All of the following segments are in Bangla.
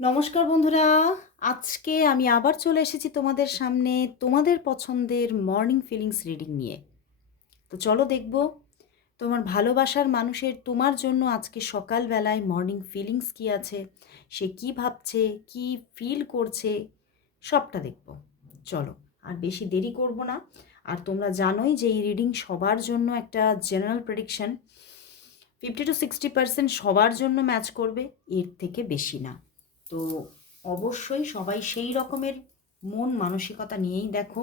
নমস্কার বন্ধুরা, আজকে আমি আবার চলে এসেছি তোমাদের সামনে তোমাদের পছন্দের মর্নিং ফিলিংস রিডিং নিয়ে। তো চলো দেখব তোমার ভালোবাসার মানুষের তোমার জন্য আজকে সকালবেলায় মর্নিং ফিলিংস কী আছে, সে কী ভাবছে, কী ফিল করছে, সবটা দেখব। চলো, আর বেশি দেরি করব না। আর তোমরা জানোই যে এই রিডিং সবার জন্য একটা জেনারেল প্রেডিকশন, 50 to 60% সবার জন্য ম্যাচ করবে, এর থেকে বেশি না। তো অবশ্যই সবাই সেই রকমের মন মানসিকতা নিয়েই দেখো।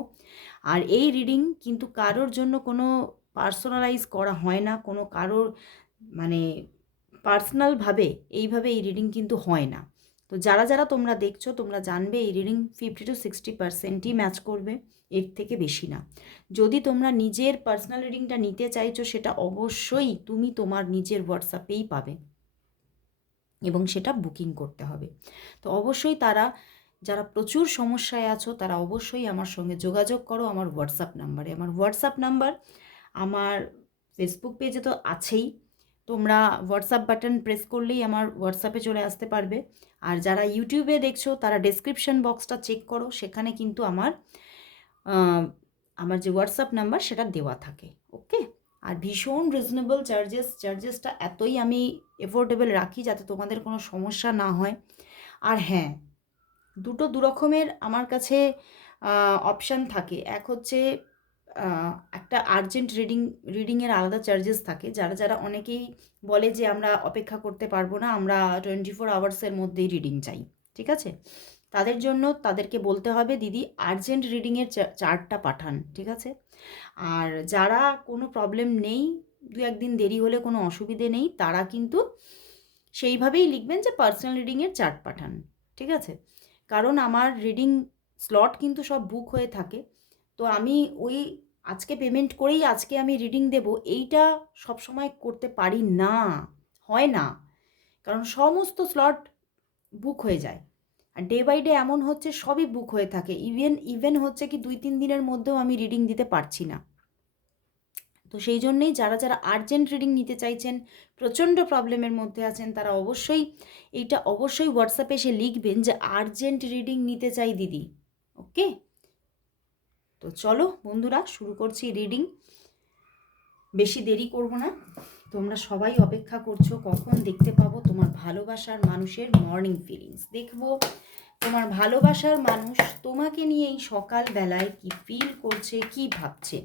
আর এই রিডিং কিন্তু কারোর জন্য কোনো পার্সোনালাইজ করা হয় না, কোনো কারোর মানে পার্সোনালভাবে এইভাবে এই রিডিং কিন্তু হয় না। তো যারা যারা তোমরা দেখছো তোমরা জানবে এই রিডিং 50 to 60%ই ম্যাচ করবে, এর থেকে বেশি না। যদি তোমরা নিজের পার্সোনাল রিডিংটা নিতে চাইছো সেটা অবশ্যই তুমি তোমার নিজের হোয়াটসঅ্যাপেই পাবে এবং সেটা বুকিং করতে হবে। তো অবশ্যই যারা প্রচুর সমস্যায় আছো তারা অবশ্যই আমার সঙ্গে যোগাযোগ করো আমার হোয়াটসঅ্যাপ নাম্বারে। আমার হোয়াটসঅ্যাপ নাম্বার আমার ফেসবুক পেজে তো আছেই, তোমরা হোয়াটসঅ্যাপ বাটন প্রেস করলেই আমার হোয়াটসঅ্যাপে চলে আসতে পারবে। আর যারা ইউটিউবে দেখছো তারা ডেসক্রিপশন বক্সটা চেক করো, সেখানে কিন্তু আমার যে হোয়াটসঅ্যাপ নাম্বার সেটা দেওয়া থাকে। ওকে। আর ভীষণ রিজনেবল চার্জেসটা এতই আমি এফোর্ডেবল রাখি যাতে তোমাদের কোনো সমস্যা না হয়। আর হ্যাঁ, দু রকমের আমার কাছে অপশান থাকে। এক হচ্ছে একটা আর্জেন্ট রিডিংয়ের আলাদা চার্জেস থাকে। যারা যারা অনেকেই বলে যে আমরা অপেক্ষা করতে পারবো না, আমরা 24 আওয়ার্সের মধ্যেই রিডিং চাই, ঠিক আছে? তাদের জন্য তাদেরকে বলতে হবে দিদি আর্জেন্ট রিডিংয়ের চার্টটা পাঠান, ঠিক আছে? আর যারা কোনো প্রবলেম নেই, দু একদিন দেরি হলে কোনো অসুবিধে নেই, তারা কিন্তু সেইভাবেই লিখবেন যে পার্সোনাল রিডিংয়ের চার্ট পাঠান, ঠিক আছে? কারণ আমার রিডিং স্লট কিন্তু সব বুক হয়ে থাকে। তো আমি ওই আজকে পেমেন্ট করেই আজকে আমি রিডিং দেব এইটা সবসময় করতে পারি না, হয় না। কারণ সমস্ত স্লট বুক হয়ে যায়। আর ডে বাই ডে এমন হচ্ছে সবই বুক হয়ে থাকে, ইভেন হচ্ছে কি 2-3 দিনের মধ্যেও আমি রিডিং দিতে পারছি না। তো সেই জন্যেই যারা যারা আর্জেন্ট রিডিং নিতে চাইছেন, প্রচণ্ড প্রবলেমের মধ্যে আছেন, তারা অবশ্যই হোয়াটসঅ্যাপে এসে লিখবেন যে আর্জেন্ট রিডিং নিতে চাই দিদি। ওকে। তো চলো বন্ধুরা, শুরু করছি রিডিং। বেশি দেরি করব না। তোমরা সবাই অপেক্ষা করছো কখন দেখতে পাবো তোমার ভালোবাসার মানুষের মর্নিং ফিলিংস। দেখবো তোমার ভালোবাসার মানুষ তোমাকে নিয়ে এই সকালবেলায় কি ফিল করছে, কি ভাবছে।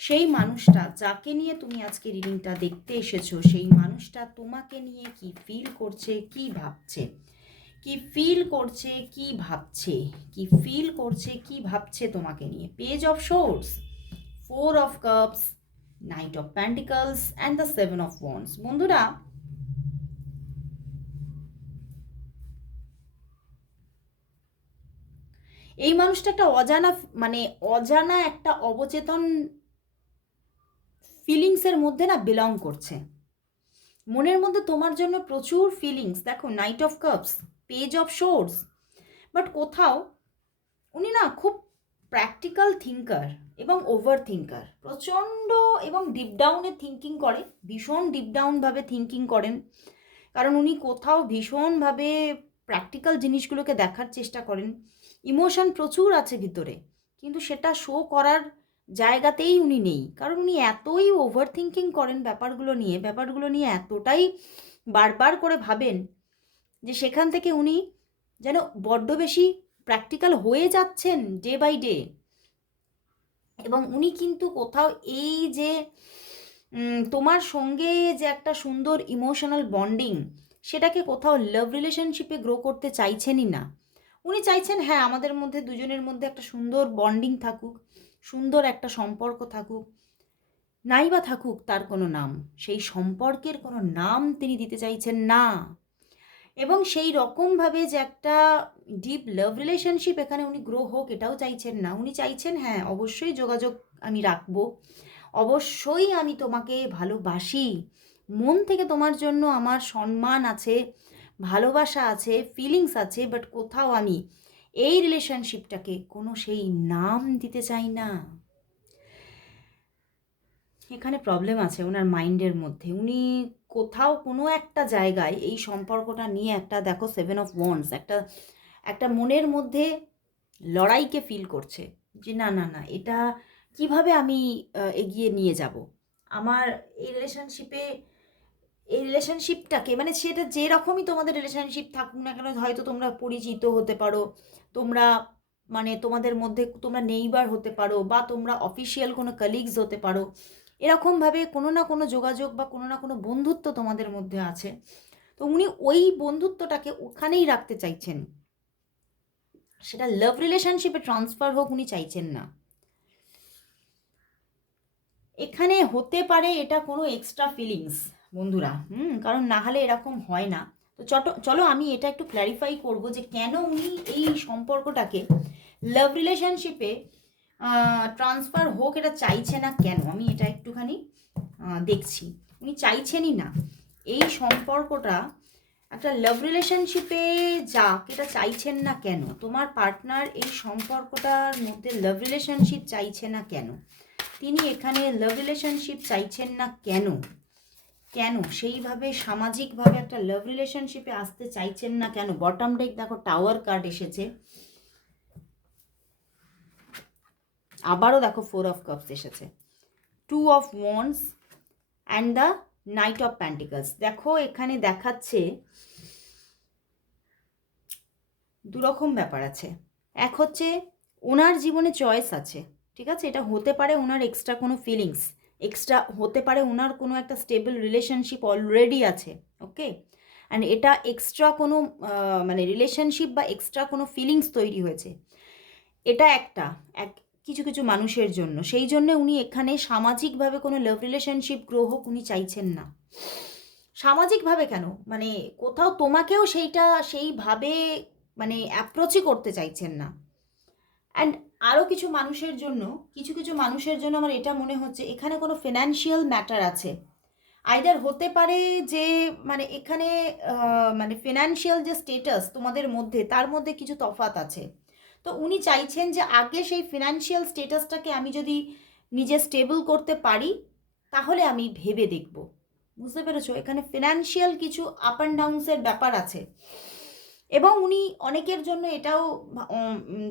সেই মানুষটা যাকে নিয়ে তুমি আজকে রিডিংটা দেখতে এসেছো, সেই মানুষটা তোমাকে নিয়ে কি ফিল করছে, কি ভাবছে, কি ফিল করছে, কি ভাবছে, কি ফিল করছে, কি ভাবছে তোমাকে নিয়ে। Page of swords, 4 of Cups, Knight of Pentacles and the 7 of Wands। বন্ধুরা, এই মানুষটা একটা অজানা একটা অবচেতন ফিলিংসের মধ্যে না বিলং করছে। মনের মধ্যে তোমার জন্য প্রচুর ফিলিংস। দেখো, night of cups, page of swords, but কোথাও উনি না খুব প্র্যাকটিক্যাল থিঙ্কার এবং ওভার থিঙ্কার, প্রচণ্ড এবং ডিপ ডাউনে থিঙ্কিং করে, ভীষণ ডিপ ডাউনভাবে থিঙ্কিং করেন। কারণ উনি কোথাও ভীষণভাবে প্র্যাকটিক্যাল জিনিসগুলোকে দেখার চেষ্টা করেন। ইমোশন প্রচুর আছে ভিতরে, কিন্তু সেটা শো করার জায়গাতেই উনি নেই। কারণ উনি এতই ওভার থিঙ্কিং করেন ব্যাপারগুলো নিয়ে এতটাই বারবার করে ভাবেন যে সেখান থেকে উনি যেন বড্ড বেশি প্র্যাকটিক্যাল হয়ে যাচ্ছেন ডে বাই ডে। এবং উনি কিন্তু কোথাও এই যে তোমার সঙ্গে যে একটা সুন্দর ইমোশনাল বন্ডিং, সেটাকে কোথাও লাভ রিলেশনশিপে গ্রো করতে চাইছেনই না। উনি চাইছেন হ্যাঁ আমাদের মধ্যে দুজনের মধ্যে একটা সুন্দর বন্ডিং থাকুক, সুন্দর একটা সম্পর্ক থাকুক, নাই বা থাকুক তার কোনো নাম, সেই সম্পর্কের কোনো নাম তিনি দিতে চাইছেন না। এবং সেই রকমভাবে যে একটা ডিপ লাভ রিলেশনশিপ এখানে উনি গ্রো হোক এটাও চাইছেন না। উনি চাইছেন হ্যাঁ অবশ্যই যোগাযোগ আমি রাখবো, অবশ্যই আমি তোমাকে ভালোবাসি, মন থেকে তোমার জন্য আমার সম্মান আছে, ভালোবাসা আছে, ফিলিংস আছে, বাট কোথাও আমি এই রিলেশনশিপটাকে কোনো সেই নাম দিতে চাই না। এখানে প্রবলেম আছে ওনার মাইন্ডের মধ্যে। উনি কোথাও কোনো একটা জায়গায় এই সম্পর্কটা নিয়ে একটা দেখো 7 অফ ওয়ান্ডস, একটা একটা মনের মধ্যে লড়াইকে ফিল করছে যে না না না, এটা কিভাবে আমি এগিয়ে নিয়ে যাব আমার এই রিলেশনশিপে, এই রিলেশনশিপটাকে, মানে সেটা যেরকমই তোমাদের রিলেশনশিপ থাকুক না কেন, হয়তো তোমরা পরিচিত হতে পারো, তোমরা মানে তোমাদের মধ্যে তোমরা নেইবার হতে পারো, বা তোমরা অফিসিয়াল কোনো কলিগস হতে পারো, এরকমভাবে কোনো না কোনো যোগাযোগ বা কোনো না কোনো বন্ধুত্ব তোমাদের মধ্যে আছে। তো উনি ওই বন্ধুত্বটাকে ওখানেই রাখতে চাইছেন, সেটা লাভ রিলেশনশিপে ট্রান্সফার হোক উনি চাইছেন না। এখানে হতে পারে এটা কোনো এক্সট্রা ফিলিংস বন্ধুরা, কারণ না হলে এরকম হয় না। তো চলো আমি এটা একটু ক্ল্যারিফাই করব যে কেন উনি এই সম্পর্কটাকে লাভ রিলেশনশিপে ট্রান্সফার হোক এটা চাইছে না কেন, আমি এটা একটুখানি দেখছি। উনি চাইছেনই না এই সম্পর্কটা একটা লাভ রিলেশনশিপে যাক, এটা চাইছেন না কেন? তোমার পার্টনার এই সম্পর্কটার মধ্যে লাভ রিলেশনশিপ চাইছে না কেন? তিনি এখানে লাভ রিলেশনশিপ চাইছেন না কেন? কেন সেইভাবে সামাজিকভাবে একটা লাভ রিলেশনশিপে আসতে চাইছেন না কেন? বটম ডেক দেখো টাওয়ার কার্ড এসেছে, আবারও দেখো 4 অফ কাপস এসেছে, 2 of wands and the night of pentacles. দেখো এখানে দেখাচ্ছে দুরকম ব্যাপার আছে। এক হচ্ছে ওনার জীবনে চয়েস আছে, ঠিক আছে, এটা হতে পারে ওনার এক্সট্রা কোনো ফিলিংস, এক্সট্রা হতে পারে ওনার কোনো একটা স্টেবল রিলেশনশিপ অলরেডি আছে, ওকে, অ্যান্ড এটা এক্সট্রা কোনো মানে রিলেশনশিপ বা এক্সট্রা কোনো ফিলিংস তৈরি হয়েছে, এটা একটা এক কিছু কিছু মানুষের জন্য। সেই জন্য উনি এখানে সামাজিকভাবে কোনো লাভ রিলেশনশিপ গ্রো হোক উনি চাইছেন না। সামাজিকভাবে কেন, মানে কোথাও তোমাকেও সেইভাবে মানে অ্যাপ্রোচই করতে চাইছেন না। অ্যান্ড আরও কিছু মানুষের জন্য, কিছু কিছু মানুষের জন্য আমার এটা মনে হচ্ছে এখানে কোনো ফিনান্সিয়াল ম্যাটার আছে। আইদার হতে পারে যে মানে এখানে মানে ফিনান্সিয়াল যে স্টেটাস তোমাদের মধ্যে তার মধ্যে কিছু তফাৎ আছে। তো উনি চাইছেন যে আগে সেই ফিনান্সিয়াল স্টেটাসটাকে আমি যদি নিজে স্টেবল করতে পারি তাহলে আমি ভেবে দেখব। বুঝতে পেরেছো? এখানে ফিনান্সিয়াল কিছু আপ অ্যান্ড ডাউনসের ব্যাপার আছে, এবং উনি অনেকের জন্য এটাও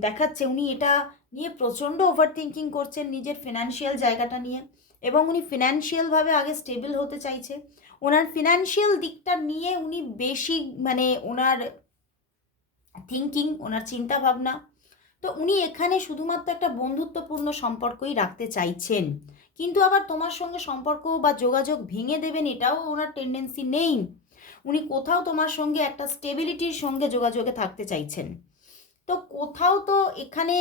দেখাচ্ছে উনি এটা নিয়ে প্রচণ্ড ওভার থিঙ্কিং করছেন নিজের ফিনান্সিয়াল জায়গাটা নিয়ে, এবং উনি ফিনান্সিয়ালভাবে আগে স্টেবল হতে চাইছে। ওনার ফিনান্সিয়াল দিকটা নিয়ে উনি বেশি মানে ওনার থিঙ্কিং, ওনার চিন্তাভাবনা। তো উনি এখানে শুধুমাত্র একটা বন্ধুত্বপূর্ণ সম্পর্কই রাখতে চাইছেন, কিন্তু আবার তোমার সঙ্গে সম্পর্ক বা যোগাযোগ ভেঙে দেবেন এটাও ওনার টেন্ডেন্সি নেই। উনি কোথাও তোমার সঙ্গে একটা স্টেবিলিটির সঙ্গে যোগাযোগে থাকতে চাইছেন। তো কোথাও তো এখানে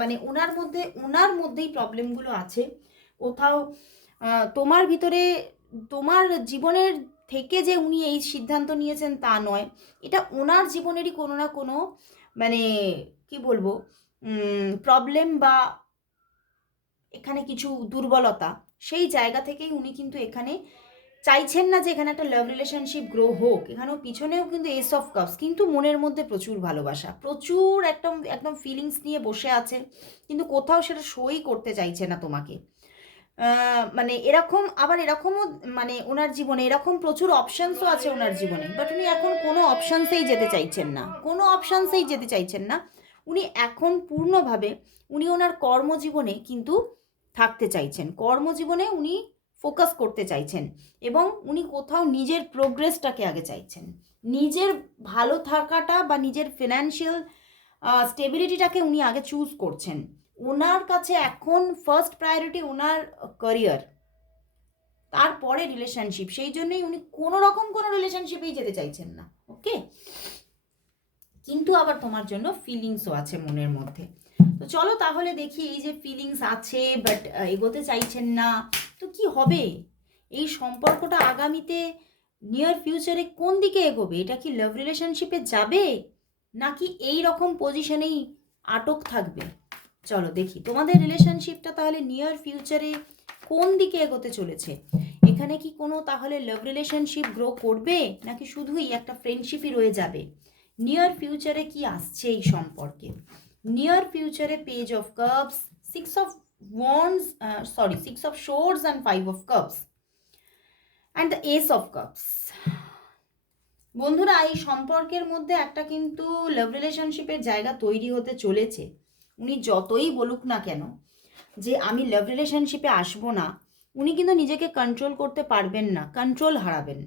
মানে ওনার মধ্যেই প্রবলেমগুলো আছে। কোথাও তোমার ভিতরে, তোমার জীবনের থেকে যে উনি এই সিদ্ধান্ত নিয়েছেন তা নয়, এটা ওনার জীবনেরই কোনো না কোনো মানে কি বলবো প্রবলেম বা এখানে কিছু দুর্বলতা, সেই জায়গা থেকেই উনি কিন্তু এখানে চাইছেন না যে এখানে একটা লাভ রিলেশনশিপ গ্রো হোক। এখানেও পিছনেও কিন্তু এস অফ কাপস, কিন্তু মনের মধ্যে প্রচুর ভালোবাসা, প্রচুর একদম একদম ফিলিংস নিয়ে বসে আছে, কিন্তু কোথাও সেটা শোই করতে চাইছে না তোমাকে। মানে এরকম আবার এরকমও মানে ওনার জীবনে এরকম প্রচুর অপশানসও আছে ওনার জীবনে, বাট উনি এখন কোনো অপশানসেই যেতে চাইছেন না, কোনো অপশানসেই যেতে চাইছেন না। উনি এখন পূর্ণভাবে উনি ওনার কর্মজীবনে কিন্তু থাকতে চাইছেন, কর্মজীবনে উনি ফোকাস করতে চাইছেন, এবং উনি কোথাও নিজের প্রোগ্রেসটাকে আগে চাইছেন, নিজের ভালো থাকাটা বা নিজের ফিনান্সিয়াল স্টেবিলিটিটাকে উনি আগে চুজ করছেন। ওনার কাছে এখন ফার্স্ট প্রায়োরিটি ওনার ক্যারিয়ার, তারপরে রিলেশনশিপ। সেই জন্যই উনি কোনো রকম কোনো রিলেশনশিপেই যেতে চাইছেন না, ওকে। কিন্তু আবার তোমার জন্য ফিলিংসও আছে মনের মধ্যে। তো চলো তাহলে দেখি, এই যে ফিলিংস আছে বাট এগোতে চাইছেন না, তো কি হবে এই সম্পর্কটা আগামীতে নিয়ার ফিউচারে কোন দিকে এগোবে? এটা কি লাভ রিলেশনশিপে যাবে, নাকি এই রকম পজিশনেই আটক থাকবে? চলো দেখি তোমাদের রিলেশনশিপটা তাহলে নিয়ার ফিউচারে কোন দিকে এগোতে চলেছে। এখানে কি কোনো তাহলে লাভ রিলেশনশিপ গ্রো করবে, নাকি শুধুই একটা ফ্রেন্ডশিপই রয়ে যাবে? নিয়ার ফিউচারে কি আসছে এই সম্পর্কে? নিয়ার ফিউচারে page of cups, 6 of wands, sorry, 6 of swords and 5 of cups and the ace of cups. বন্ধুরা, এই সম্পর্কের মধ্যে একটা কিন্তু লাভ রিলেশনশিপের জায়গা তৈরি হতে চলেছে। উনি যতই বলুক না কেন যে আমি লাভ রিলেশনশিপে আসবো না, উনি কিন্তু নিজেকে কন্ট্রোল করতে পারবেন না, কন্ট্রোল হারাবেন।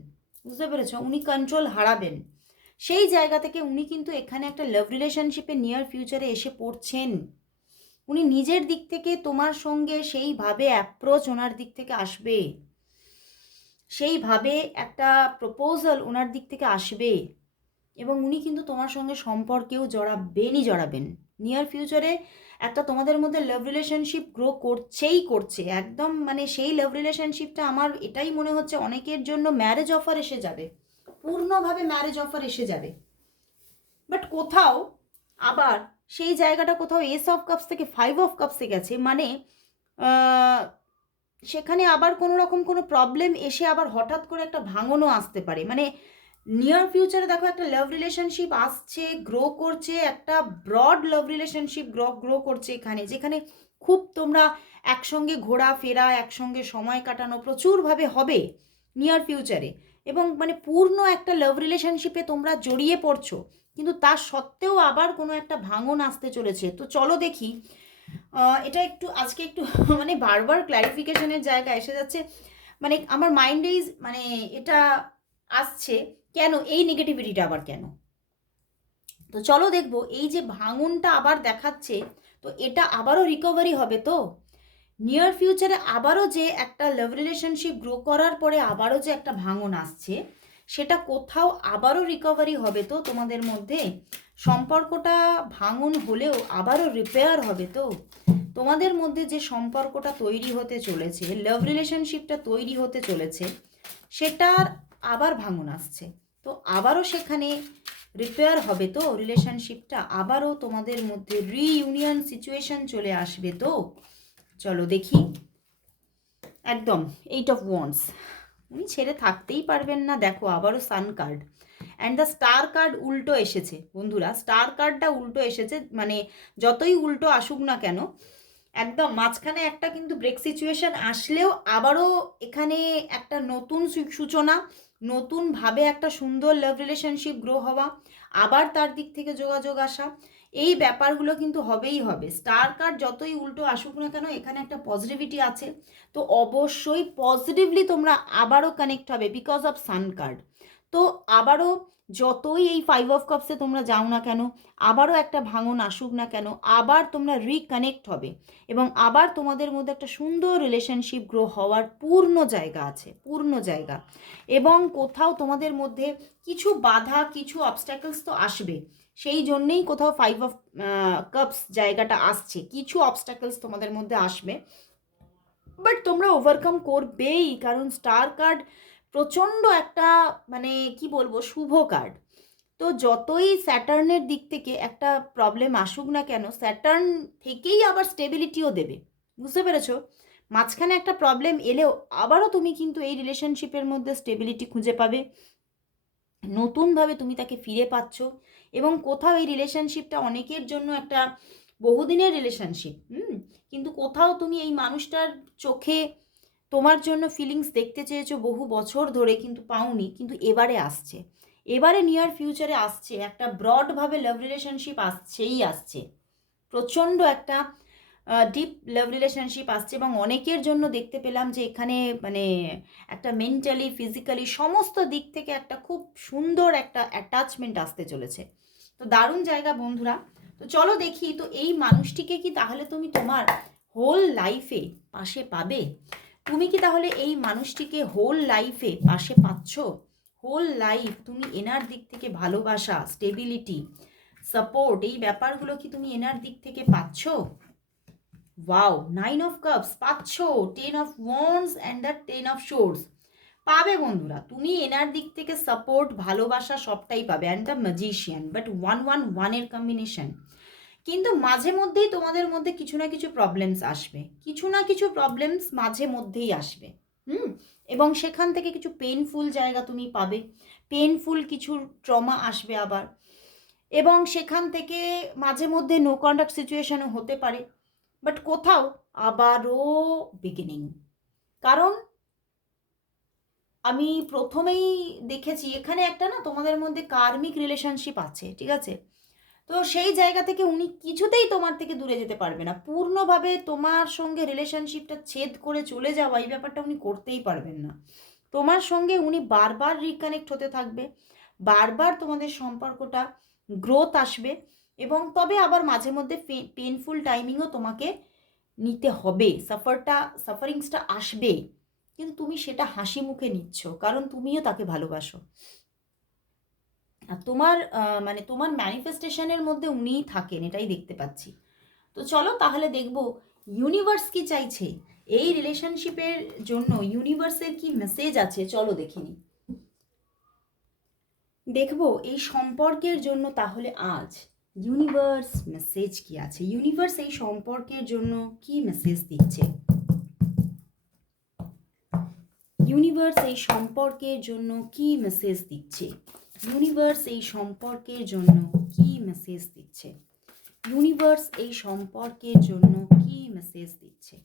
বুঝতে পেরেছ? উনি কন্ট্রোল হারাবেন। সেই জায়গা থেকে উনি কিন্তু এখানে একটা লাভ রিলেশনশিপে নিয়ার ফিউচারে এসে পড়ছেন। উনি নিজের দিক থেকে তোমার সঙ্গে সেইভাবে অ্যাপ্রোচ ওনার দিক থেকে আসবে, সেইভাবে একটা প্রপোজাল ওনার দিক থেকে আসবে, এবং উনি কিন্তু তোমার সঙ্গে সম্পর্কেও জড়াবেন নিয়ার ফিউচারে। একটা তোমাদের মধ্যে লাভ রিলেশনশিপ গ্রো করছে একদম, মানে সেই লাভ রিলেশনশিপটা আমার এটাই মনে হচ্ছে অনেকের জন্য ম্যারেজ অফার এসে যাবে, পূর্ণভাবে ম্যারেজ অফার এসে যাবে। বাট কোথাও আবার সেই জায়গাটা কোথাও এস অফ কাপস থেকে 5 of কাপসে গেছে, মানে সেখানে আবার কোনো রকম কোনো প্রবলেম এসে আবার হঠাৎ করে একটা ভাঙনও আসতে পারে। মানে নিয়ার ফিউচারে দেখো একটা লাভ রিলেশনশিপ আসছে, গ্রো করছে, একটা ব্রড লাভ রিলেশনশিপ গ্রো করছে এখানে, যেখানে খুব তোমরা একসঙ্গে ঘোরাফেরা, একসঙ্গে সময় কাটানো প্রচুরভাবে হবে নিয়ার ফিউচারে, এবং মানে পূর্ণ একটা লাভ রিলেশনশিপে তোমরা জড়িয়ে পড়ছো, কিন্তু তার সত্ত্বেও আবার কোনো একটা ভাঙন আসতে চলেছে। তো চলো দেখি, এটা একটু আজকে একটু মানে বারবার ক্ল্যারিফিকেশনের জায়গা এসে যাচ্ছে, মানে আমার মাইন্ডেই মানে এটা আসছে, কেন এই নেগেটিভিটিটা আবার কেন। তো চলো দেখবো এই যে ভাঙনটা আবার দেখাচ্ছে, তো এটা আবারও রিকভারি হবে তো নিয়ার ফিউচারে, আবারও যে একটা লাভ রিলেশনশিপ গ্রো করার পরে আবারও যে একটা ভাঙন আসছে, সেটা কোথাও আবারও রিকভারি হবে তো তোমাদের মধ্যে, সম্পর্কটা ভাঙন হলেও আবারও রিপেয়ার হবে তো তোমাদের মধ্যে, যে সম্পর্কটা তৈরি হতে চলেছে, লাভ রিলেশনশিপটা তৈরি হতে চলেছে, সেটার আবার ভাঙন আসছে, তো আবারও সেখানে রিপেয়ার হবে তো রিলেশনশিপটা, আবারও তোমাদের মধ্যে রিইউনিয়ন সিচুয়েশন চলে আসবে তো। চলো দেখি, একদম 8 of wands, উনি ছেড়ে থাকতেই পারবেন না। দেখো আবারও sun card and the star card উল্টো এসেছে বন্ধুরা, স্টার কার্ডটা উল্টো এসেছে, মানে যতই উল্টো আসুক না কেন, একদম মাঝখানে একটা কিন্তু ব্রেক সিচুয়েশন আসলেও আবারও এখানে একটা নতুন সূচনা, নতুনভাবে একটা সুন্দর লাভ রিলেশনশিপ গ্রো হওয়া, আবার তার দিক থেকে যোগাযোগ আসা, এই ব্যাপারগুলো কিন্তু হবেই হবে। স্টার কার্ড যতই উল্টো আসুক না কেন, এখানে একটা পজিটিভিটি আছে, তো অবশ্যই পজিটিভলি তোমরা আবারও কানেক্ট হবে বিকজ অফ সান কার্ড। তো আবারও যতই এই 5 of কাপসে তোমরা যাও না কেন, আবারও একটা ভাঙন আসুক না কেন, আবার তোমরা রিকানেক্ট হবে, এবং আবার তোমাদের মধ্যে একটা সুন্দর রিলেশনশিপ গ্রো হওয়ার পূর্ণ জায়গা আছে, পূর্ণ জায়গা। এবং কোথাও তোমাদের মধ্যে কিছু বাধা, কিছু অবস্ট্যাকলস তো আসবে, সেই জন্যেই কোথাও 5 of কাপস জায়গাটা আসছে, কিছু অবস্ট্যাকলস তোমাদের মধ্যে আসবে, বাট তোমরা ওভারকাম করবেই, কারণ স্টার কার্ড প্রচণ্ড একটা, মানে কি বলবো, শুভ কার্ড। তো যতই স্যাটার্নের দিক থেকে একটা প্রবলেম আসুক না কেন, স্যাটার্ন থেকেই আবার স্টেবিলিটিও দেবে। বুঝতে পেরেছো? মাঝখানে একটা প্রবলেম এলেও আবারও তুমি কিন্তু এই রিলেশনশিপের মধ্যে স্টেবিলিটি খুঁজে পাবে, নতুনভাবে তুমি তাকে ফিরে পাচ্ছ, এবং কোথাও এই রিলেশনশিপটা অনেকের জন্য একটা বহুদিনের রিলেশনশিপ, কিন্তু কোথাও তুমি এই মানুষটার চোখে তোমার জন্য ফিলিংস দেখতে চেয়েছো বহু বছর ধরে, কিন্তু পাওনি, কিন্তু এবারে আসছে, এবারে নিয়ার ফিউচারে আসছে, একটা ব্রডভাবে লাভ রিলেশনশিপ আসছে, প্রচণ্ড একটা ডিপ লাভ রিলেশনশিপ আসছে, এবং অনেকের জন্য দেখতে পেলাম যে এখানে মানে একটা মেন্টালি, ফিজিক্যালি সমস্ত দিক থেকে একটা খুব সুন্দর একটা অ্যাটাচমেন্ট আসতে চলেছে। তো দারুণ জায়গা বন্ধুরা। তো চলো দেখি, তো এই মানুষটিকে কি তাহলে তুমি তোমার হোল লাইফে পাশে পাবে? তুমি কি তাহলে এই মানুষটিকে হোল লাইফে পাশে পাচ্ছ? হোল লাইফ তুমি এনার দিক থেকে ভালোবাসা, স্টেবিলিটি, সাপোর্ট, এই ব্যাপারগুলো কি তুমি এনার দিক থেকে পাচ্ছ? ওয়াও, 9 of কাপস পাচ্ছ, 10 of wands and the 10 of swords পাবে বন্ধুরা, তুমি এনার দিক থেকে সাপোর্ট, ভালোবাসা সবটাই পাবে, and the magician, but 1-1-1 combination. কিন্তু মাঝে মধ্যেই তোমাদের মধ্যে কিছু না কিছু প্রবলেমস আসবে, কিছু না কিছু প্রবলেমস মাঝে মধ্যেই আসবে, এবং সেখান থেকে কিছু পেনফুল জায়গা তুমি পাবে, পেনফুল কিছু ট্রমা আসবে আবার, এবং সেখান থেকে মাঝে মধ্যে নো কন্ট্যাক্ট সিচুয়েশনও হতে পারে, বাট কোথাও আবারও বিগিনিং। কারণ আমি প্রথমেই দেখেছি এখানে একটা না তোমাদের মধ্যে কার্মিক রিলেশনশিপ আছে, ঠিক আছে? তো সেই জায়গা থেকে উনি কিছুতেই তোমার থেকে দূরে যেতে পারবে না। পূর্ণভাবে তোমার সঙ্গে রিলেশনশিপটা ছেদ করে চলে যাওয়া, এই ব্যাপারটা উনি করতেই পারবেন না। তোমার সঙ্গে উনি বারবার রিকানেক্ট হতে থাকবে, বারবার তোমাদের সম্পর্কটা গ্রোথ আসবে, এবং তবে আবার মাঝে মধ্যে পেনফুল টাইমিংও তোমাকে নিতে হবে, সাফারিংসটা আসবে, কিন্তু তুমি সেটা হাসি মুখে নিচ্ছ, কারণ তুমিও তাকে ভালোবাসো। আর তোমার মানে তোমার ম্যানিফেস্টেশনের মধ্যে উনিই থাকেন, এটাই দেখতে পাচ্ছি। তো চলো তাহলে দেখব ইউনিভার্স কি চাইছে এই রিলেশনশিপের জন্য, ইউনিভার্সের কি মেসেজ আছে, চলো দেখিনি। দেখবো এই সম্পর্কের জন্য তাহলে আজ ইউনিভার্স মেসেজ কি আছে, ইউনিভার্স এই সম্পর্কের জন্য কি মেসেজ দিচ্ছে, ইউনিভার্স এই সম্পর্কের জন্য কি মেসেজ দিচ্ছে, ইউনিভার্স এই সম্পর্কের জন্য কি মেসেজ দিচ্ছে, ইউনিভার্স এই সম্পর্কের জন্য কি মেসেজ দিচ্ছে,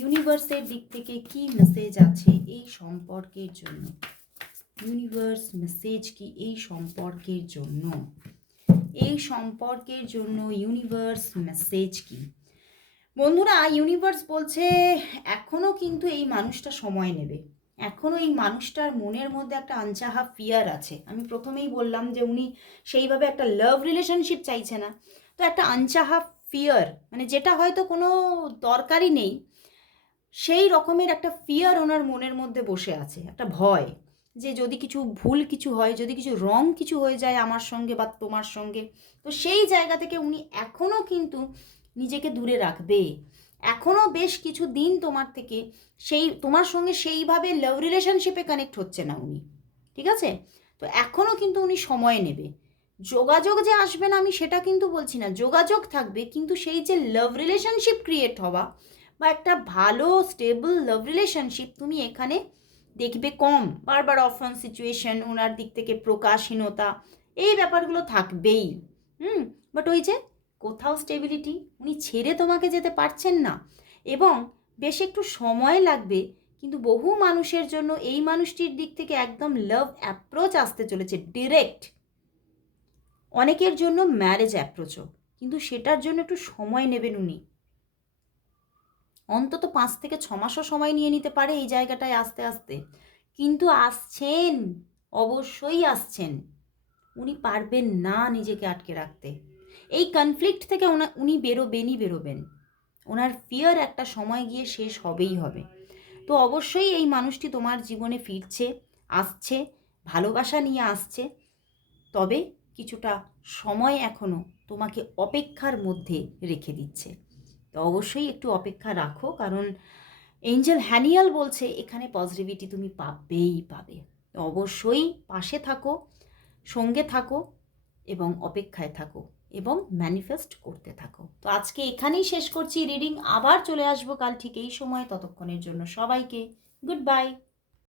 ইউনিভার্সের দিক থেকে কি মেসেজ আছে এই সম্পর্কের জন্য, ইউনিভার্স মেসেজ কি এই সম্পর্কের জন্য, এই সম্পর্কের জন্য ইউনিভার্স মেসেজ কি। বন্ধুরা, ইউনিভার্স বলছে এখনও কিন্তু এই মানুষটা সময় নেবে, এখনও এই মানুষটার মনের মধ্যে একটা আনচাহা ফিয়ার আছে। আমি প্রথমেই বললাম যে উনি সেইভাবে একটা লাভ রিলেশনশিপ চাইছে না, তো একটা আনচাহা ফিয়ার, মানে যেটা হয়তো কোনো দরকারই নেই, সেই রকমের একটা ফিয়ার ওনার মনের মধ্যে বসে আছে, একটা ভয় যে যদি কিছু ভুল কিছু হয়, যদি কিছু রং কিছু হয়ে যায় আমার সঙ্গে বা তোমার সঙ্গে, তো সেই জায়গা থেকে উনি এখনও কিন্তু নিজেকে দূরে রাখবে, এখনও বেশ কিছু দিন তোমার থেকে তোমার সঙ্গে সেইভাবে লাভ রিলেশনশিপে কানেক্ট হচ্ছে না উনি, ঠিক আছে? তো এখনও কিন্তু উনি সময় নেবে। যোগাযোগ যে আসবে না আমি সেটা কিন্তু বলছি না, যোগাযোগ থাকবে, কিন্তু সেই যে লাভ রিলেশনশিপ ক্রিয়েট হওয়া বা একটা ভালো স্টেবল লাভ রিলেশনশিপ তুমি এখানে দেখবে কম। বারবার অফান সিচুয়েশন, ওনার দিক থেকে প্রকাশহীনতা, এই ব্যাপারগুলো থাকবেই। বাট ওই যে কোথাও স্টেবিলিটি, উনি ছেড়ে তোমাকে যেতে পারছেন না, এবং বেশ একটু সময় লাগবে, কিন্তু বহু মানুষের জন্য এই মানুষটির দিক থেকে একদম লাভ অ্যাপ্রোচ আসতে চলেছে ডিরেক্ট। অনেকের জন্য ম্যারেজ অ্যাপ্রোচও, কিন্তু সেটার জন্য একটু সময় নেবেন উনি, অন্তত 5 থেকে 6 মাসও সময় নিয়ে নিতে পারে এই জায়গাটায় আস্তে আস্তে, কিন্তু আসছেন, অবশ্যই আসছেন। উনি পারবেন না নিজেকে আটকে রাখতে, এই কনফ্লিক্ট থেকে উনি বেরোবেন। ওনার ফিয়ার একটা সময় গিয়ে শেষ হবেই হবে। তো অবশ্যই এই মানুষটি তোমার জীবনে ফিরছে, আসছে, ভালোবাসা নিয়ে আসছে, তবে কিছুটা সময় এখনও তোমাকে অপেক্ষার মধ্যে রেখে দিচ্ছে। তো অবশ্যই একটু অপেক্ষা রাখো, কারণ এঞ্জেল হ্যানিয়াল বলছে এখানে পজিটিভিটি তুমি পাবে। তো অবশ্যই পাশে থাকো, সঙ্গে থাকো, এবং অপেক্ষায় থাকো, এবং ম্যানিফেস্ট করতে থাকো। তো আজকে এখানেই শেষ করছি রিডিং, আবার চলে আসবো কাল ঠিক এই সময়। ততক্ষণের জন্য সবাইকে গুড বাই।